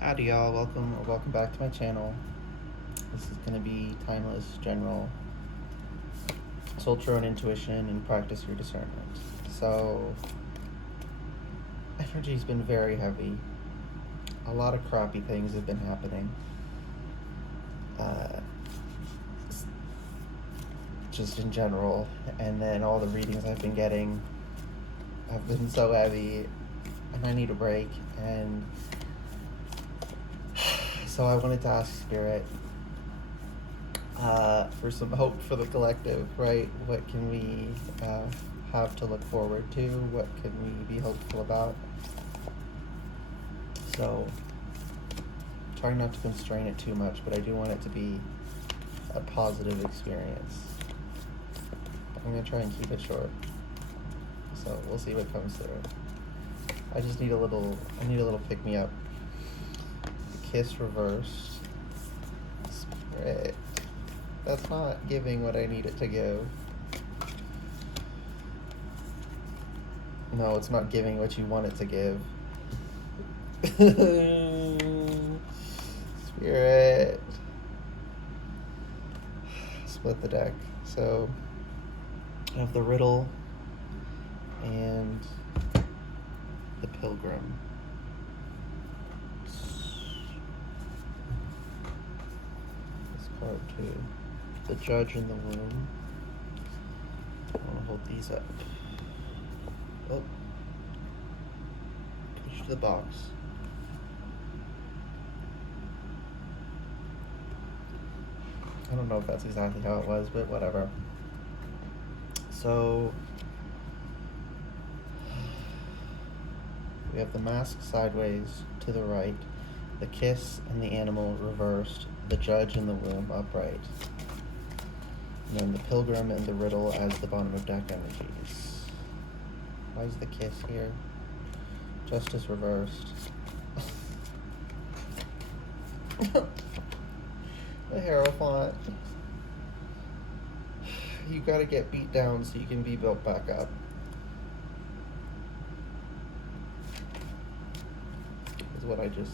Howdy y'all, welcome back to my channel. This is going to be Timeless General. Consult your own intuition and practice your discernment. So, energy's been very heavy. A lot of crappy things have been happening. Just in general. And then all the readings I've been getting have been so heavy. And I need a break. And so I wanted to ask Spirit for some hope for the collective, right? What can we have to look forward to? What can we be hopeful about? So, trying not to constrain it too much, but I do want it to be a positive experience. I'm gonna try and keep it short. So we'll see what comes through. I just need a little pick me up. Kiss reversed. Spirit. That's not giving what I need it to give. No, it's not giving what you want it to give. Spirit. Split the deck. So I have the riddle and the pilgrim. This card too. The judge in the womb. I want to hold these up. Oh. Push to the box. I don't know if that's exactly how it was, but whatever. So we have the mask sideways to the right, the kiss and the animal reversed, the judge in the womb upright, and then the pilgrim and the riddle as the bottom of deck energies. Why is the kiss here? Justice reversed. The Hierophant. You gotta get beat down so you can be built back up. Is what I just...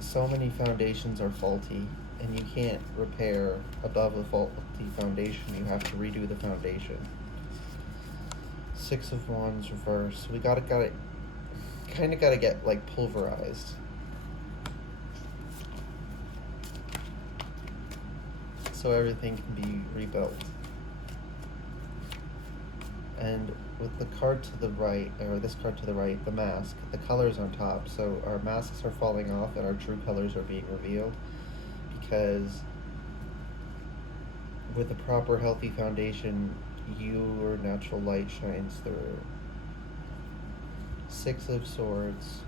So many foundations are faulty, and you can't repair above a faulty foundation. You have to redo the foundation. Six of Wands reversed. We gotta get like pulverized. So everything can be rebuilt. And with the card to the right, or this card to the right, the mask, the colors on top. So our masks are falling off and our true colors are being revealed, because with a proper healthy foundation, your natural light shines through. Six of Swords.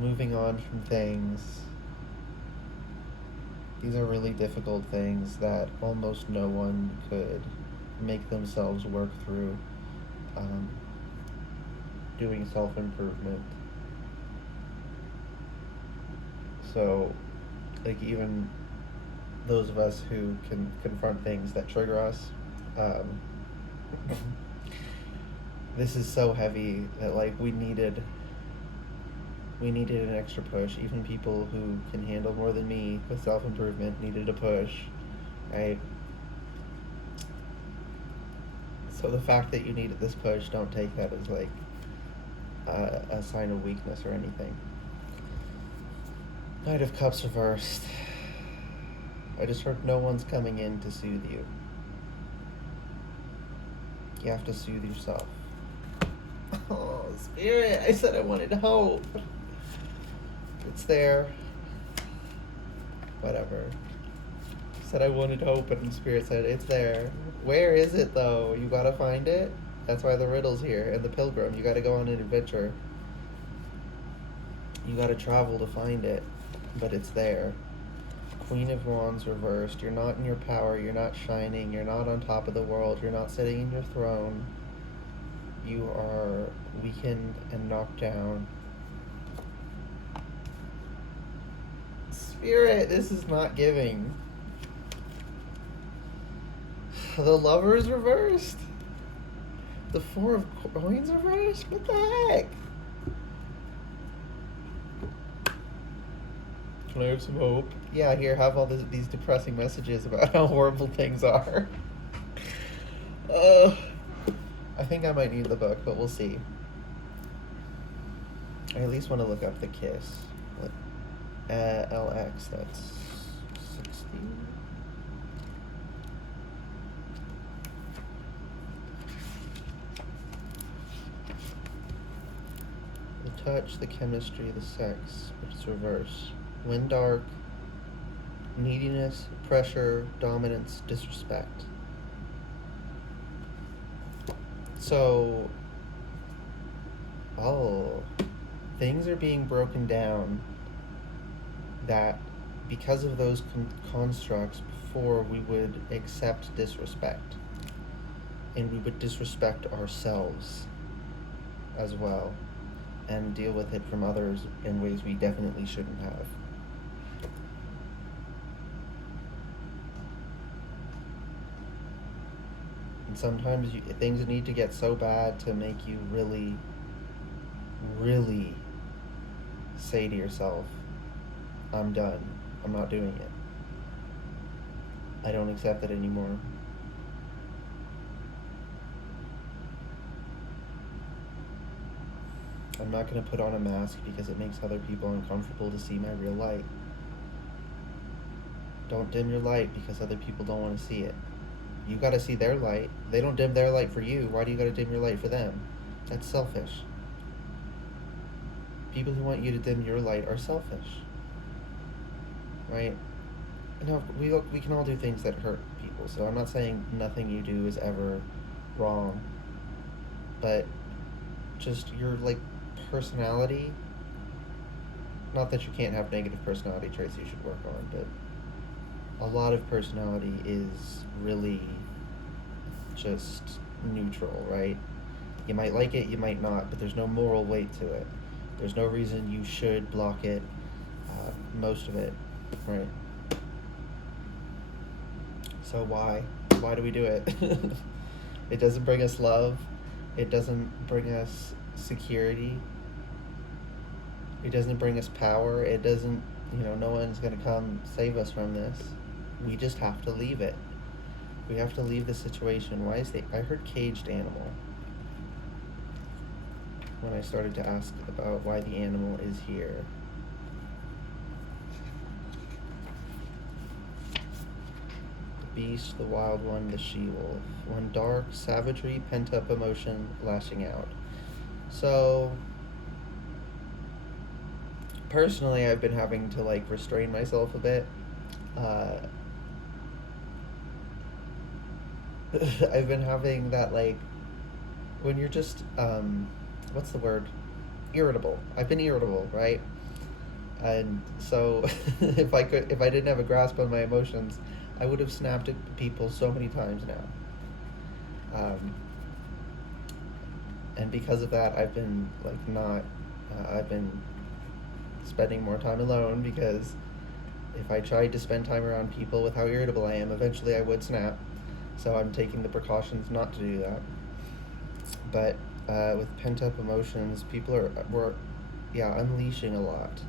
Moving on from things. These are really difficult things that almost no one could make themselves work through. Doing self-improvement. So, like, even those of us who can confront things that trigger us, this is so heavy that, like, we needed an extra push. Even people who can handle more than me with self-improvement needed a push, right? So the fact that you needed this push, don't take that as like a sign of weakness or anything. Knight of Cups reversed. I just heard no one's coming in to soothe you. You have to soothe yourself. Oh, Spirit, I said I wanted hope. It's there. Whatever. I said I wanted hope, and Spirit said it's there. Where is it, though? You gotta find it? That's why the riddle's here. And the pilgrim, you gotta go on an adventure. You gotta travel to find it. But it's there. Queen of Wands reversed. You're not in your power. You're not shining. You're not on top of the world. You're not sitting in your throne. You are weakened and knocked down. Spirit, this is not giving. The lover is reversed. The four of coins reversed? What the heck? Can I have some hope? Yeah, here, have all these depressing messages about how horrible things are. I think I might need the book, but we'll see. I at least want to look up the kiss. What? LX, that's 60. The touch, the chemistry, the sex, which is reverse. When dark, neediness, pressure, dominance, disrespect. So, things are being broken down that because of those constructs before we would accept disrespect. And we would disrespect ourselves as well and deal with it from others in ways we definitely shouldn't have. And sometimes things need to get so bad to make you really, really say to yourself, I'm done. I'm not doing it. I don't accept it anymore. I'm not going to put on a mask because it makes other people uncomfortable to see my real light. Don't dim your light because other people don't want to see it. You got to see their light. They don't dim their light for you. Why do you got to dim your light for them? That's selfish. People who want you to dim your light are selfish. Right? No, we can all do things that hurt people. So I'm not saying nothing you do is ever wrong. But just your personality, not that you can't have negative personality traits you should work on, but a lot of personality is really just neutral, right? You might like it, you might not, but there's no moral weight to it. There's no reason you should block it, most of it, right? So why? Why do we do it? It doesn't bring us love. It doesn't bring us security. It doesn't bring us power. It doesn't, no one's going to come save us from this. We just have to leave it. We have to leave the situation. I heard caged animal when I started to ask about why the animal is here. The beast, the wild one, the she-wolf. One dark, savagery, pent-up emotion, lashing out. So, personally, I've been having to restrain myself a bit. I've been having that when you're just what's the word? Irritable. I've been irritable, right? And so if I didn't have a grasp on my emotions, I would have snapped at people so many times now. And because of that, I've been I've been spending more time alone, because if I tried to spend time around people with how irritable I am, eventually I would snap. So I'm taking the precautions not to do that. But with pent-up emotions, people were unleashing a lot.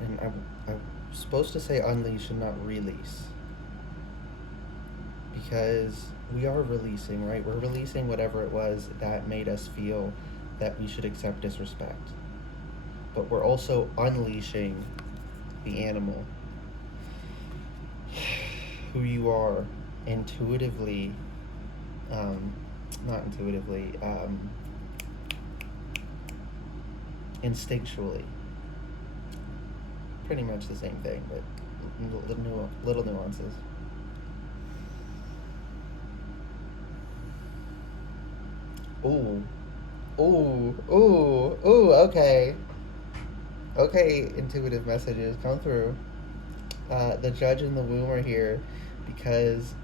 And I'm supposed to say unleash and not release, because we are releasing, right? We're releasing whatever it was that made us feel that we should accept disrespect. But we're also unleashing the animal, who you are intuitively, not intuitively, instinctually. Pretty much the same thing, but little nuances. Ooh, okay. Okay, intuitive messages come through. The judge and the womb are here because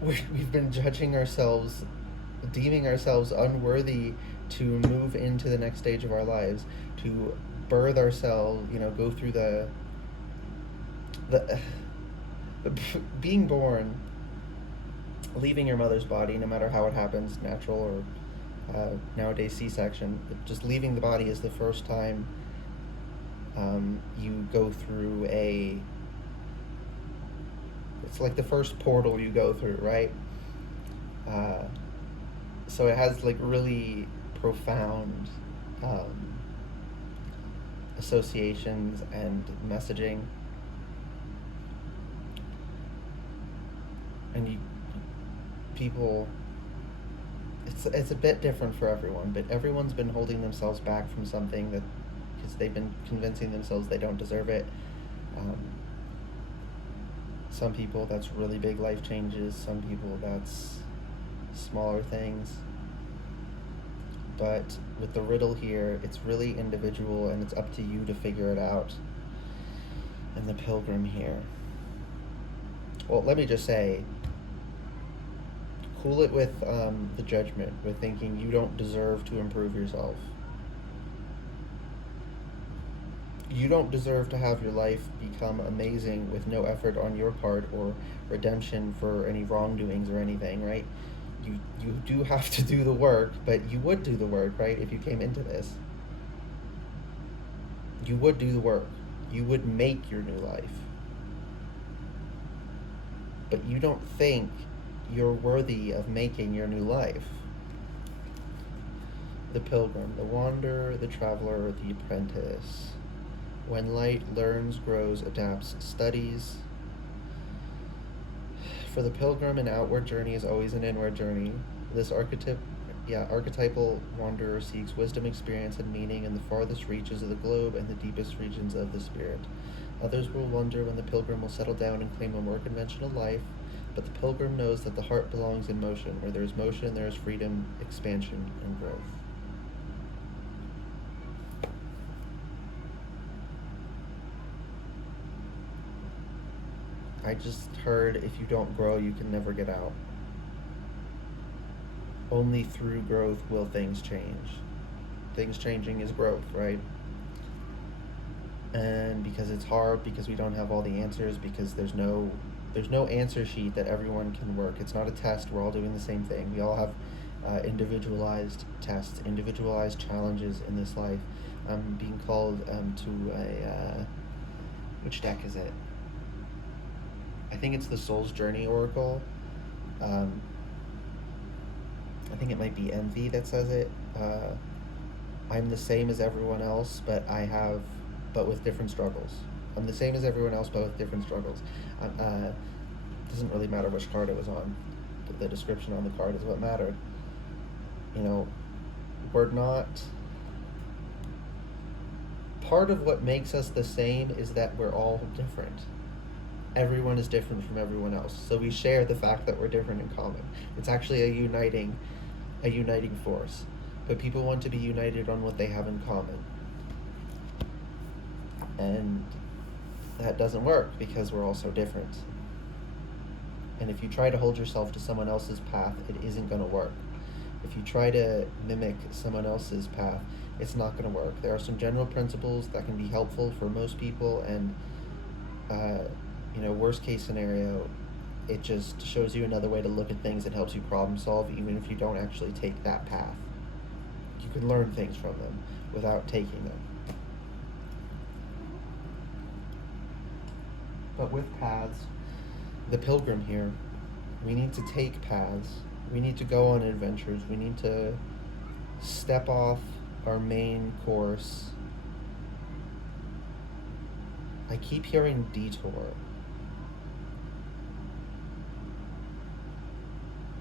we've been judging ourselves, deeming ourselves unworthy to move into the next stage of our lives, to birth ourselves, go through the the being born, leaving your mother's body, no matter how it happens, natural or nowadays C-section, just leaving the body is the first time you go through it's like the first portal you go through, right? So it has like really profound associations and messaging. And people, it's a bit different for everyone, but everyone's been holding themselves back from something that because they've been convincing themselves they don't deserve it. Some people that's really big life changes, some people that's smaller things. But with the riddle here, it's really individual and it's up to you to figure it out. And the pilgrim here. Well, let me just say, cool it with the judgment, with thinking you don't deserve to improve yourself. You don't deserve to have your life become amazing with no effort on your part or redemption for any wrongdoings or anything, right? You do have to do the work, but you would do the work, right? If you came into this, you would do the work. You would make your new life. But you don't think you're worthy of making your new life. The pilgrim, the wanderer, the traveler, the apprentice. When light learns, grows, adapts, studies. For the pilgrim, an outward journey is always an inward journey. This archetypal wanderer seeks wisdom, experience, and meaning in the farthest reaches of the globe and the deepest regions of the spirit. Others will wonder when the pilgrim will settle down and claim a more conventional life, but the pilgrim knows that the heart belongs in motion. Where there is motion, there is freedom, expansion, and growth. I just heard if you don't grow, you can never get out. Only through growth will things change. Things changing is growth, right? And because it's hard, because we don't have all the answers, because there's no answer sheet that everyone can work. It's not a test. We're all doing the same thing. We all have individualized tests, individualized challenges in this life. I'm being called to a which deck is it? I think it's the Soul's Journey Oracle. I think it might be Envy that says it. I'm the same as everyone else, but with different struggles. I'm the same as everyone else, but with different struggles. Doesn't really matter which card it was on. The description on the card is what mattered. You know, we're not... Part of what makes us the same is that we're all different. Everyone is different from everyone else. So we share the fact that we're different in common. It's actually a uniting force. But people want to be united on what they have in common. And that doesn't work because we're all so different. And if you try to hold yourself to someone else's path, it isn't going to work. If you try to mimic someone else's path, it's not going to work. There are some general principles that can be helpful for most people, and worst case scenario, it just shows you another way to look at things and helps you problem solve, even if you don't actually take that path. You can learn things from them without taking them. But with paths, the pilgrim here, we need to take paths. We need to go on adventures. We need to step off our main course. I keep hearing detour.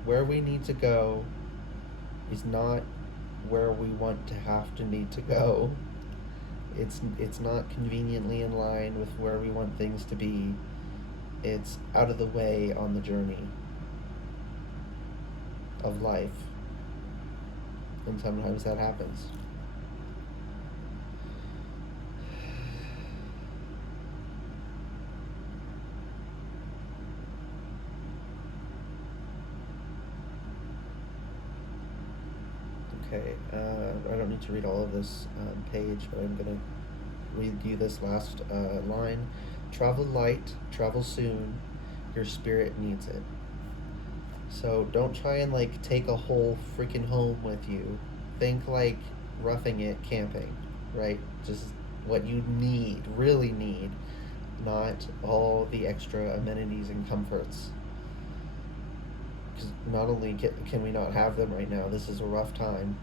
Where we need to go is not where we want to need to go. It's not conveniently in line with where we want things to be. It's out of the way on the journey of life. And sometimes that happens. Okay, I don't need to read all of this page, but I'm going to read you this last line. Travel light, travel soon. Your spirit needs it. So don't try and like take a whole freaking home with you. Think like roughing it camping, right? Just what you need, really need, not all the extra amenities and comforts. Because not only can we not have them right now, this is a rough time,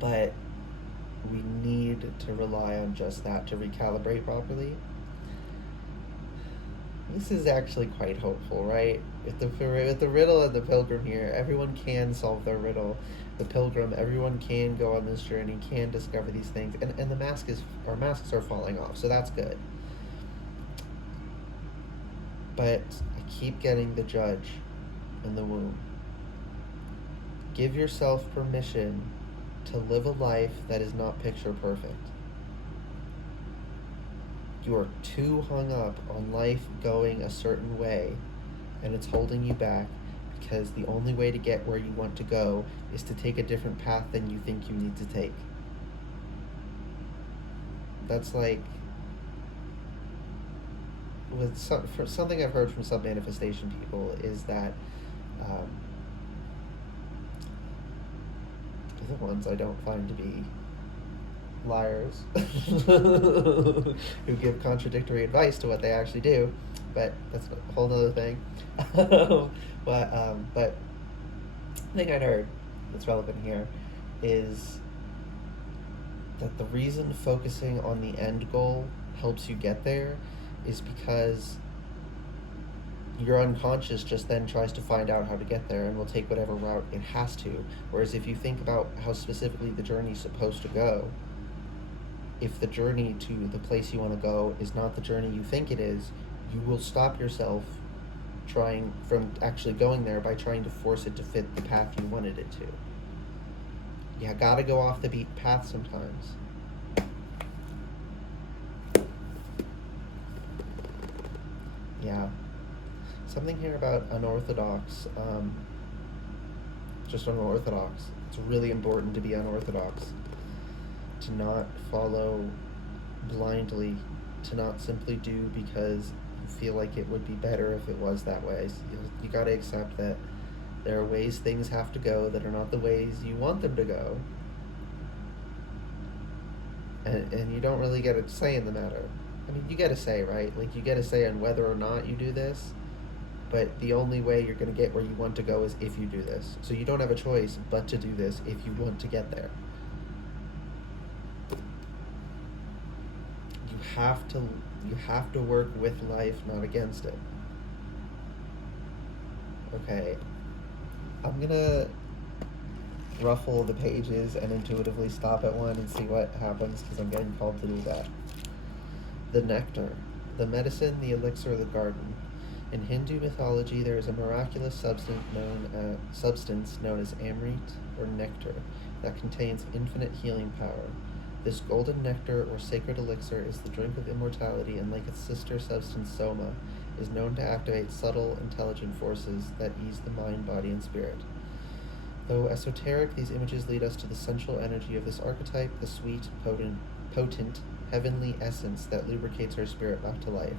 but we need to rely on just that to recalibrate properly. This is actually quite hopeful, right? With the riddle and the pilgrim here, everyone can solve their riddle. The pilgrim, everyone can go on this journey, can discover these things, and the masks are falling off, so that's good. But I keep getting the judge in the womb. Give yourself permission to live a life that is not picture perfect. You are too hung up on life going a certain way, and it's holding you back because the only way to get where you want to go is to take a different path than you think you need to take. That's like for something I've heard from some manifestation people is that the ones I don't find to be liars who give contradictory advice to what they actually do, but that's a whole other thing. But the thing I'd heard that's relevant here is that the reason focusing on the end goal helps you get there is because your unconscious just then tries to find out how to get there and will take whatever route it has to. Whereas if you think about how specifically the journey's supposed to go, if the journey to the place you want to go is not the journey you think it is, you will stop yourself trying from actually going there by trying to force it to fit the path you wanted it to. You gotta go off the beaten path sometimes. Yeah. Something here about unorthodox, just unorthodox. It's really important to be unorthodox, to not follow blindly, to not simply do because you feel like it would be better if it was that way. So you gotta accept that there are ways things have to go that are not the ways you want them to go. And you don't really get a say in the matter. I mean, you get a say, right? Like, you get a say on whether or not you do this, but the only way you're going to get where you want to go is if you do this. So you don't have a choice but to do this if you want to get there. You have to work with life, not against it. Okay. I'm going to ruffle the pages and intuitively stop at one and see what happens because I'm getting called to do that. The nectar, the medicine, the elixir of the garden. In Hindu mythology, there is a miraculous substance known as amrit, or nectar, that contains infinite healing power. This golden nectar, or sacred elixir, is the drink of immortality, and like its sister substance soma, is known to activate subtle, intelligent forces that ease the mind, body, and spirit. Though esoteric, these images lead us to the central energy of this archetype, the sweet, potent, heavenly essence that lubricates our spirit back to life.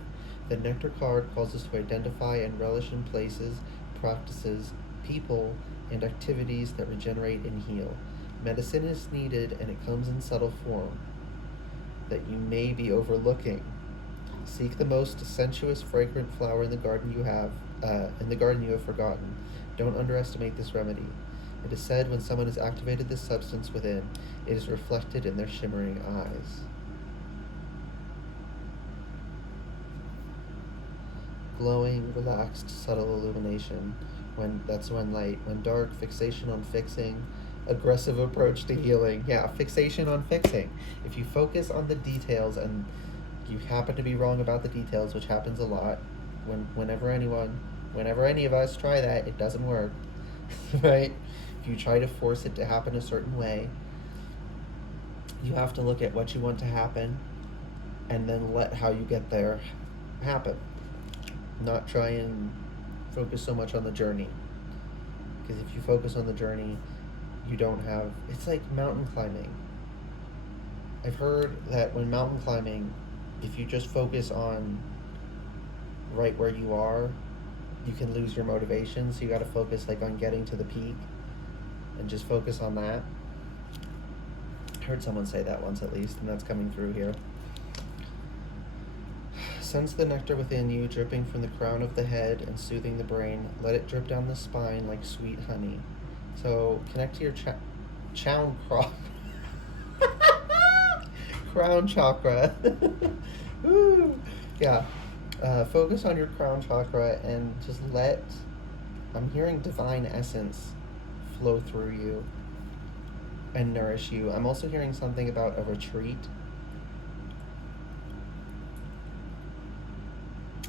The nectar card calls us to identify and relish in places, practices, people, and activities that regenerate and heal. Medicine is needed, and it comes in subtle form that you may be overlooking. Seek the most sensuous, fragrant flower in the garden you have forgotten. Don't underestimate this remedy. It is said when someone has activated this substance within, it is reflected in their shimmering eyes. Glowing, relaxed, subtle illumination. When light. When dark, fixation on fixing. Aggressive approach to healing. Yeah, fixation on fixing. If you focus on the details and you happen to be wrong about the details, which happens a lot, whenever any of us try that, it doesn't work. Right? If you try to force it to happen a certain way, you have to look at what you want to happen and then let how you get there happen. Not try and focus so much on the journey. Because if you focus on the journey, you don't have... It's like mountain climbing. I've heard that when mountain climbing, if you just focus on right where you are, you can lose your motivation. So you got to focus like on getting to the peak and just focus on that. I heard someone say that once at least, and that's coming through here. Sense the nectar within you, dripping from the crown of the head and soothing the brain. Let it drip down the spine like sweet honey. So connect to your crown chakra. Woo. Yeah. Focus on your crown chakra and just let, I'm hearing divine essence flow through you and nourish you. I'm also hearing something about a retreat.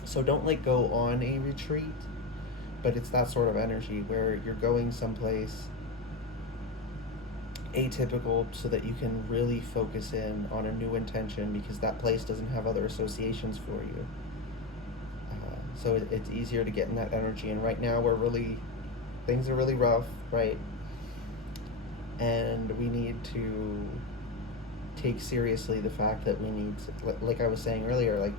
So don't like go on a retreat, but it's that sort of energy where you're going someplace atypical so that you can really focus in on a new intention, because that place doesn't have other associations for you. So it's easier to get in that energy. And right now things are really rough, right? And we need to take seriously the fact that we need to, like I was saying earlier, like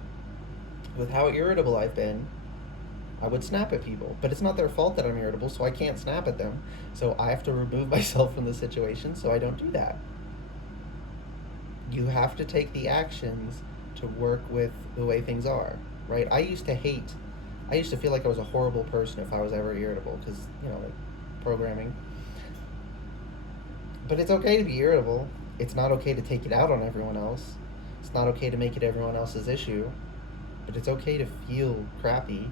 with how irritable I've been, I would snap at people, but it's not their fault that I'm irritable, so I can't snap at them. So I have to remove myself from the situation so I don't do that. You have to take the actions to work with the way things are, right? I used to feel like I was a horrible person if I was ever irritable, because, like programming. But it's okay to be irritable. It's not okay to take it out on everyone else. It's not okay to make it everyone else's issue. But it's okay to feel crappy.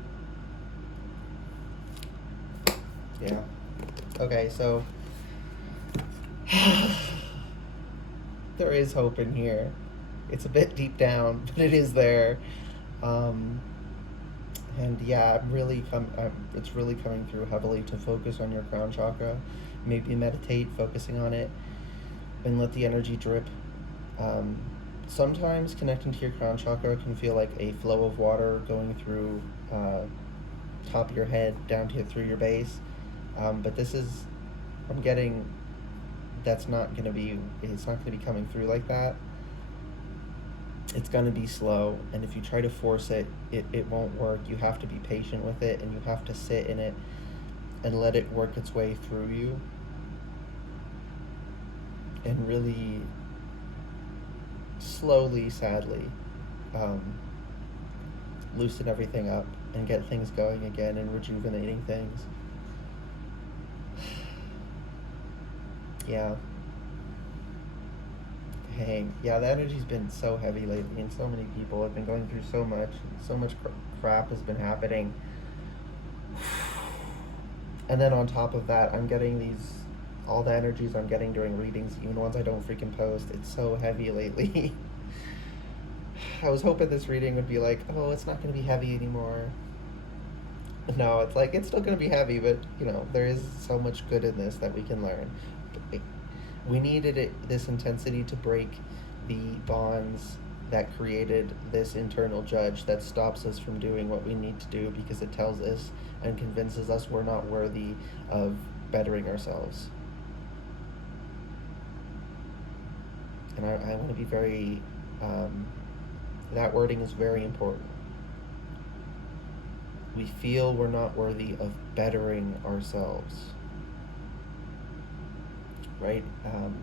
Yeah. Okay, so there is hope in here. It's a bit deep down, but it is there. And yeah, it's really coming through heavily to focus on your crown chakra. Maybe meditate, focusing on it, and let the energy drip. Sometimes connecting to your crown chakra can feel like a flow of water going through top of your head down through your base. But I'm getting, it's not going to be coming through like that. It's going to be slow, and if you try to force it, it won't work. You have to be patient with it, and you have to sit in it and let it work its way through you, and really slowly, sadly, loosen everything up and get things going again and rejuvenating things. Yeah. Dang. Yeah, the energy's been so heavy lately, and so many people have been going through so much. So much crap has been happening. And then on top of that, I'm getting all the energies I'm getting during readings, even ones I don't freaking post. It's so heavy lately. I was hoping this reading would be like, oh, it's not going to be heavy anymore. No, it's like, it's still going to be heavy, but, there is so much good in this that we can learn. We needed this intensity to break the bonds that created this internal judge that stops us from doing what we need to do, because it tells us and convinces us we're not worthy of bettering ourselves. And I want to be very, that wording is very important. We feel we're not worthy of bettering ourselves. Right?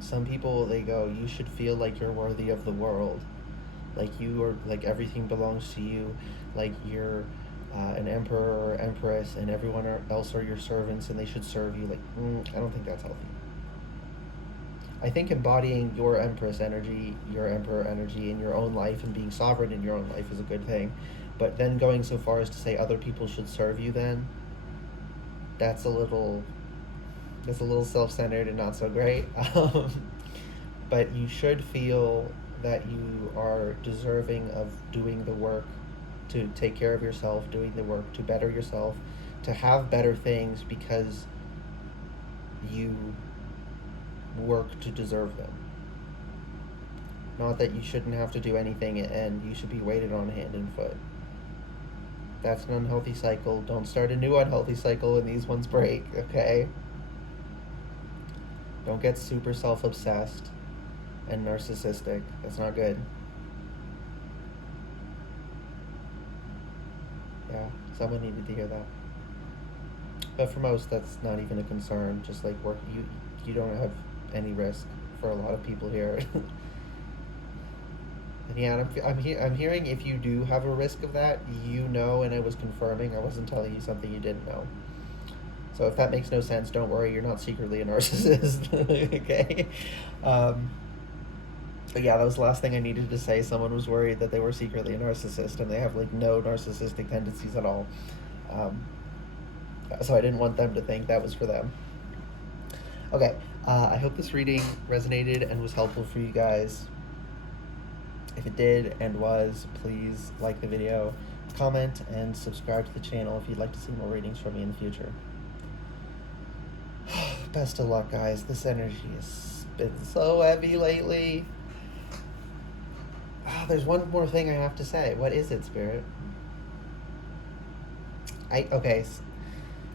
Some people, they go, you should feel like you're worthy of the world. Like you are, like everything belongs to you. Like you're an emperor or empress, and everyone else are your servants and they should serve you. Like, I don't think that's healthy. I think embodying your empress energy, your emperor energy in your own life and being sovereign in your own life is a good thing. But then going so far as to say other people should serve you, then that's a little self-centered and not so great. But you should feel that you are deserving of doing the work to take care of yourself, doing the work to better yourself, to have better things because you work to deserve them. Not that you shouldn't have to do anything and you should be weighted on hand and foot. That's an unhealthy cycle. Don't start a new unhealthy cycle when these ones break, okay? Don't get super self-obsessed and narcissistic. That's not good. someone needed to hear that. But for most, that's not even a concern. Just like work, you don't have any risk for a lot of people here. And yeah, I'm hearing if you do have a risk of that, and I was confirming. I wasn't telling you something you didn't know. So if that makes no sense, don't worry. You're not secretly a narcissist. Okay. But yeah, that was the last thing I needed to say. Someone was worried that they were secretly a narcissist, and they have like no narcissistic tendencies at all. So I didn't want them to think that was for them. Okay, I hope this reading resonated and was helpful for you guys. If it did and was, please like the video, comment, and subscribe to the channel if you'd like to see more readings from me in the future. Best of luck, guys. This energy has been so heavy lately. There's one more thing I have to say. What is it, Spirit? Okay.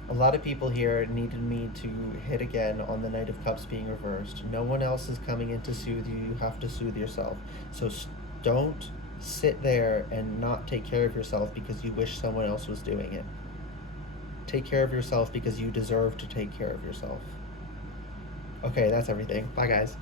A lot of people here needed me to hit again on the Knight of Cups being reversed. No one else is coming in to soothe you. You have to soothe yourself. So don't sit there and not take care of yourself because you wish someone else was doing it. Take care of yourself because you deserve to take care of yourself. Okay, that's everything. Bye, guys.